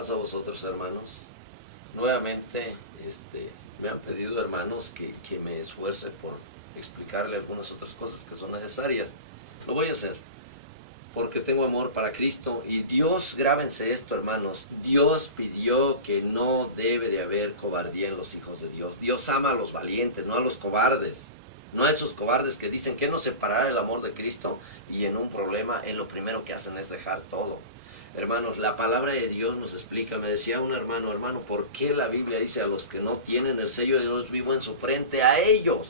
pasa a vosotros, hermanos? Nuevamente, me han pedido, hermanos, que me esfuerce por explicarle algunas otras cosas que son necesarias. Lo voy a hacer, porque tengo amor para Cristo. Y Dios, grábense esto, hermanos, Dios pidió que no debe de haber cobardía en los hijos de Dios. Dios ama a los valientes, no a los cobardes. No a esos cobardes que dicen que nos separará el amor de Cristo, y en un problema, lo primero que hacen es dejar todo. Hermanos, la palabra de Dios nos explica. Me decía un hermano, ¿por qué la Biblia dice a los que no tienen el sello de Dios vivo en su frente, a ellos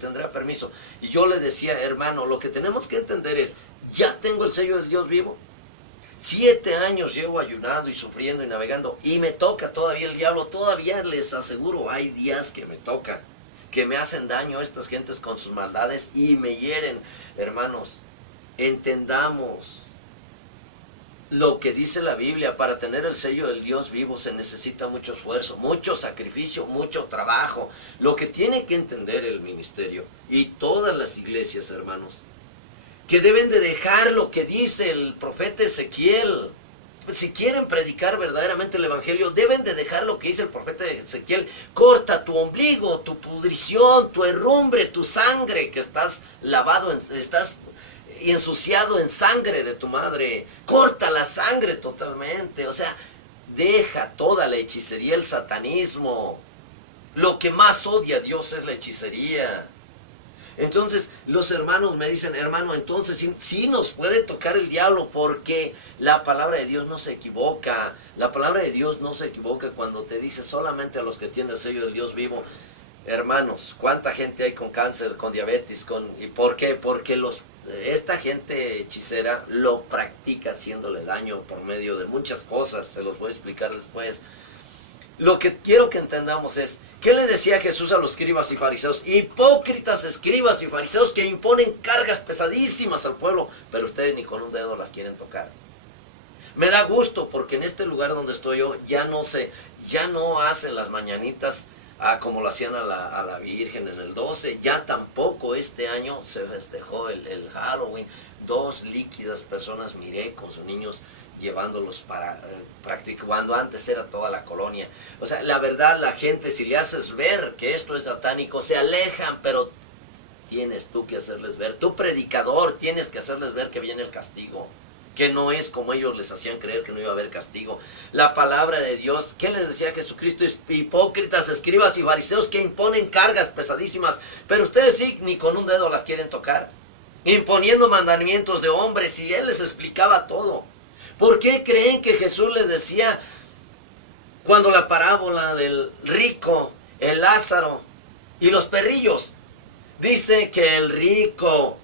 tendrá permiso? Y yo le decía, hermano, lo que tenemos que entender es, ya tengo el sello del Dios vivo. 7 años llevo ayunando y sufriendo y navegando, y me toca todavía el diablo. Todavía les aseguro, hay días que me tocan, que me hacen daño a estas gentes con sus maldades y me hieren. Hermanos, entendamos lo que dice la Biblia. Para tener el sello del Dios vivo se necesita mucho esfuerzo, mucho sacrificio, mucho trabajo. Lo que tiene que entender el ministerio y todas las iglesias, hermanos, que deben de dejar lo que dice el profeta Ezequiel. Si quieren predicar verdaderamente el evangelio, deben de dejar lo que dice el profeta Ezequiel. Corta tu ombligo, tu pudrición, tu herrumbre, tu sangre, que estás lavado, estás ensuciado en sangre de tu madre. Corta la sangre totalmente. O sea, deja toda la hechicería, el satanismo. Lo que más odia a Dios es la hechicería. Entonces los hermanos me dicen, hermano, entonces sí nos puede tocar el diablo, porque la palabra de Dios no se equivoca. La palabra de Dios no se equivoca cuando te dice solamente a los que tienen el sello del Dios vivo. Hermanos, ¿cuánta gente hay con cáncer, con diabetes? ¿Y por qué? Porque esta gente hechicera lo practica haciéndole daño por medio de muchas cosas. Se los voy a explicar después. Lo que quiero que entendamos es, ¿qué le decía Jesús a los escribas y fariseos? Hipócritas escribas y fariseos que imponen cargas pesadísimas al pueblo, pero ustedes ni con un dedo las quieren tocar. Me da gusto, porque en este lugar donde estoy yo, ya no hacen las mañanitas como lo hacían a la Virgen en el 12, ya tampoco este año se festejó el Halloween. 2 líquidas personas miré con sus niños llevándolos para practicar, cuando antes era toda la colonia. O sea, la verdad, la gente, si le haces ver que esto es satánico, se alejan, pero tienes tú que hacerles ver. Tú, predicador, tienes que hacerles ver que viene el castigo, que no es como ellos les hacían creer que no iba a haber castigo. La palabra de Dios, ¿qué les decía Jesucristo? Hipócritas, escribas y fariseos que imponen cargas pesadísimas, pero ustedes sí ni con un dedo las quieren tocar, imponiendo mandamientos de hombres, y Él les explicaba todo. ¿Por qué creen que Jesús les decía, cuando la parábola del rico, el Lázaro y los perrillos, dice que el rico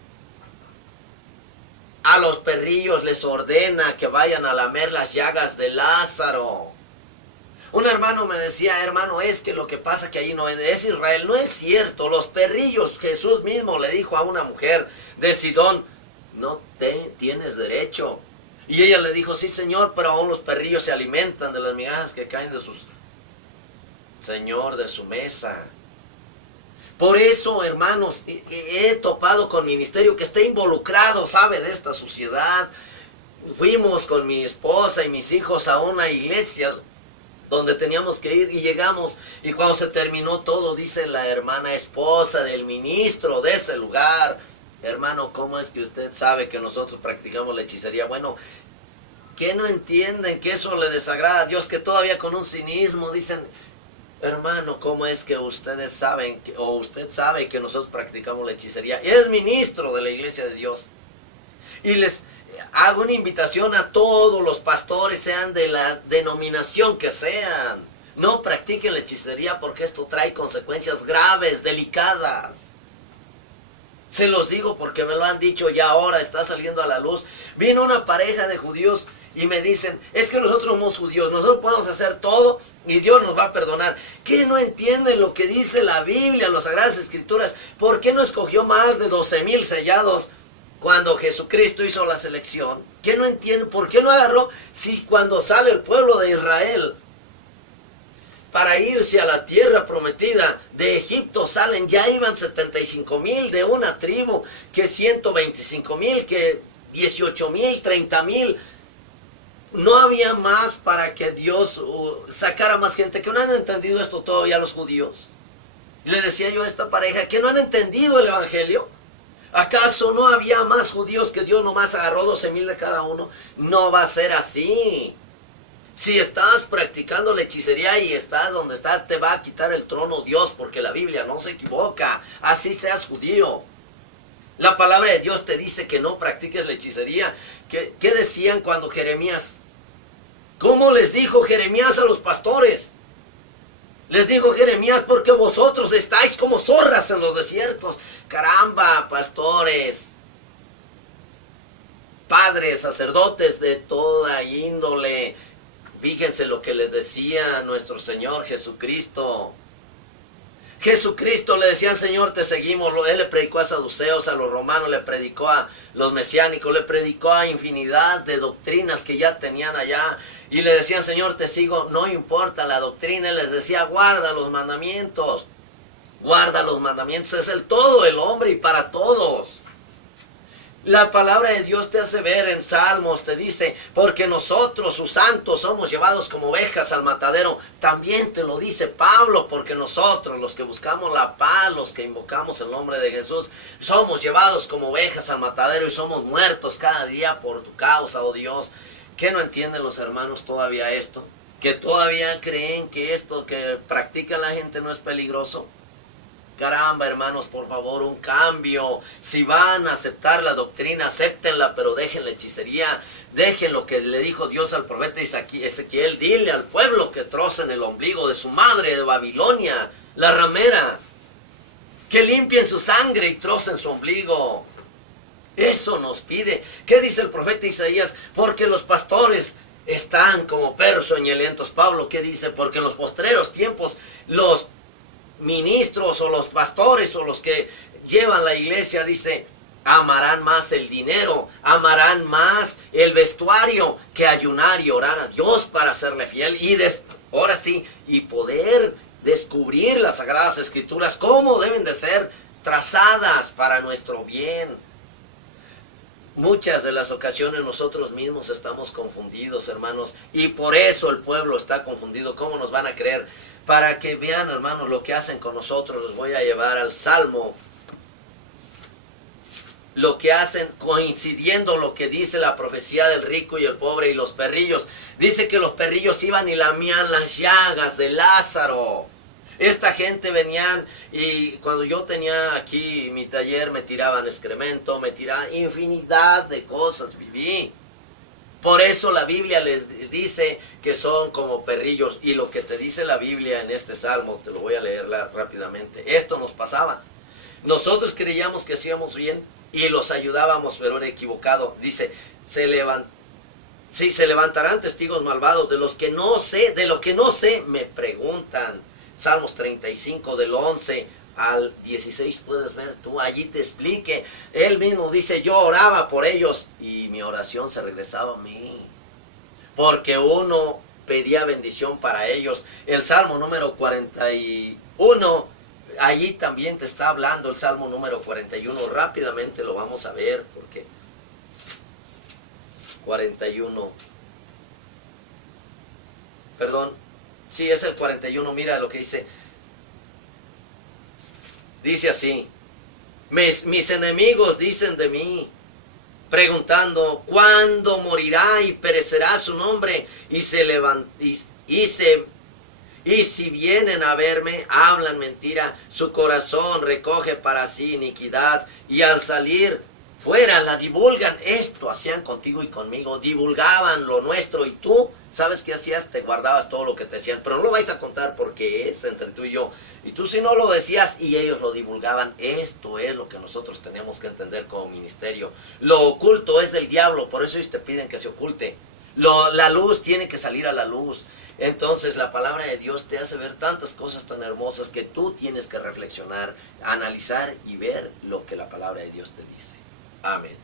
a los perrillos les ordena que vayan a lamer las llagas de Lázaro? Un hermano me decía, hermano, es que lo que pasa que allí no es Israel. No es cierto. Los perrillos, Jesús mismo le dijo a una mujer de Sidón, no tienes derecho. Y ella le dijo, sí, Señor, pero aún los perrillos se alimentan de las migajas que caen de de su mesa. Por eso, hermanos, he topado con ministerio que está involucrado, sabe, de esta suciedad. Fuimos con mi esposa y mis hijos a una iglesia donde teníamos que ir, y llegamos, y cuando se terminó todo, dice la hermana esposa del ministro de ese lugar, hermano, ¿cómo es que usted sabe que nosotros practicamos la hechicería? Bueno, ¿qué no entienden? Que eso le desagrada a Dios, que todavía con un cinismo dicen, hermano, ¿cómo es que ustedes saben, o usted sabe que nosotros practicamos la hechicería? Y es ministro de la iglesia de Dios. Y les hago una invitación a todos los pastores, sean de la denominación que sean, no practiquen la hechicería, porque esto trae consecuencias graves, delicadas. Se los digo porque me lo han dicho, ya ahora está saliendo a la luz. Vino una pareja de judíos y me dicen, es que nosotros somos judíos, nosotros podemos hacer todo y Dios nos va a perdonar. ¿Qué no entienden lo que dice la Biblia, las Sagradas Escrituras? ¿Por qué no escogió más de 12,000 sellados cuando Jesucristo hizo la selección? ¿Qué no entienden? ¿Por qué no agarró? Si cuando sale el pueblo de Israel para irse a la tierra prometida, de Egipto salen, ya iban 75,000 de una tribu, que 125,000, que 18,000, 30,000. No había más para que Dios sacara más gente, que no han entendido esto todavía los judíos. Le decía yo a esta pareja, que no han entendido el evangelio. ¿Acaso no había más judíos que Dios nomás agarró 12,000 de cada uno? No va a ser así. Si estás practicando la hechicería y estás donde estás, te va a quitar el trono Dios, porque la Biblia no se equivoca. Así seas judío. La palabra de Dios te dice que no practiques la hechicería. ¿Qué decían cuando Jeremías? ¿Cómo les dijo Jeremías a los pastores? Les dijo Jeremías, porque vosotros estáis como zorras en los desiertos. Caramba, pastores, padres, sacerdotes de toda índole. Fíjense lo que les decía nuestro Señor Jesucristo. Jesucristo le decían, Señor, te seguimos. Él le predicó a saduceos, a los romanos, le predicó a los mesiánicos, le predicó a infinidad de doctrinas que ya tenían allá. Y le decían, Señor, te sigo, no importa la doctrina. Él les decía, guarda los mandamientos. Guarda los mandamientos, es el todo, el hombre y para todos. La palabra de Dios te hace ver en Salmos, te dice, porque nosotros, sus santos, somos llevados como ovejas al matadero. También te lo dice Pablo, porque nosotros, los que buscamos la paz, los que invocamos el nombre de Jesús, somos llevados como ovejas al matadero y somos muertos cada día por tu causa, oh Dios. ¿Qué no entienden los hermanos todavía esto? ¿Que todavía creen que esto que practica la gente no es peligroso? Caramba, hermanos, por favor, un cambio. Si van a aceptar la doctrina, acéptenla, pero dejen la hechicería. Dejen lo que le dijo Dios al profeta Ezequiel. Dile al pueblo que trocen el ombligo de su madre de Babilonia, la ramera. Que limpien su sangre y trocen su ombligo. Eso nos pide. ¿Qué dice el profeta Isaías? Porque los pastores están como perros soñolientos. Pablo, ¿qué dice? Porque en los postreros tiempos los ministros o los pastores o los que llevan la iglesia, dice, amarán más el dinero, amarán más el vestuario que ayunar y orar a Dios para serle fiel y ahora sí, y poder descubrir las Sagradas Escrituras, cómo deben de ser trazadas para nuestro bien. Muchas de las ocasiones nosotros mismos estamos confundidos, hermanos, y por eso el pueblo está confundido. ¿Cómo nos van a creer? Para que vean, hermanos, lo que hacen con nosotros, los voy a llevar al Salmo. Lo que hacen, coincidiendo lo que dice la profecía del rico y el pobre y los perrillos. Dice que los perrillos iban y lamían las llagas de Lázaro. Esta gente venían y cuando yo tenía aquí mi taller me tiraban excremento, me tiraban infinidad de cosas, viví. Por eso la Biblia les dice que son como perrillos. Y lo que te dice la Biblia en este salmo, te lo voy a leer rápidamente. Esto nos pasaba. Nosotros creíamos que hacíamos bien y los ayudábamos, pero era equivocado. Dice, se levantarán testigos malvados de lo que no sé, me preguntan. Salmos 35 del 11 al 16 puedes ver tú, allí te explique. Él mismo dice, yo oraba por ellos y mi oración se regresaba a mí. Porque uno pedía bendición para ellos. El Salmo número 41, allí también te está hablando el Salmo número 41. Rápidamente lo vamos a ver porque 41. Perdón, sí es el 41, mira lo que dice. Dice así, mis enemigos dicen de mí, preguntando, ¿cuándo morirá y perecerá su nombre? Y si vienen a verme, hablan mentira, su corazón recoge para sí iniquidad, y al salir fuera la divulgan. Esto hacían contigo y conmigo, divulgaban lo nuestro, y tú, ¿sabes qué hacías? Te guardabas todo lo que te decían, pero no lo vais a contar porque es entre tú y yo. Y tú si no lo decías y ellos lo divulgaban. Esto es lo que nosotros tenemos que entender como ministerio. Lo oculto es del diablo, por eso ellos te piden que se oculte. La luz tiene que salir a la luz. Entonces la palabra de Dios te hace ver tantas cosas tan hermosas que tú tienes que reflexionar, analizar y ver lo que la palabra de Dios te dice. Amén.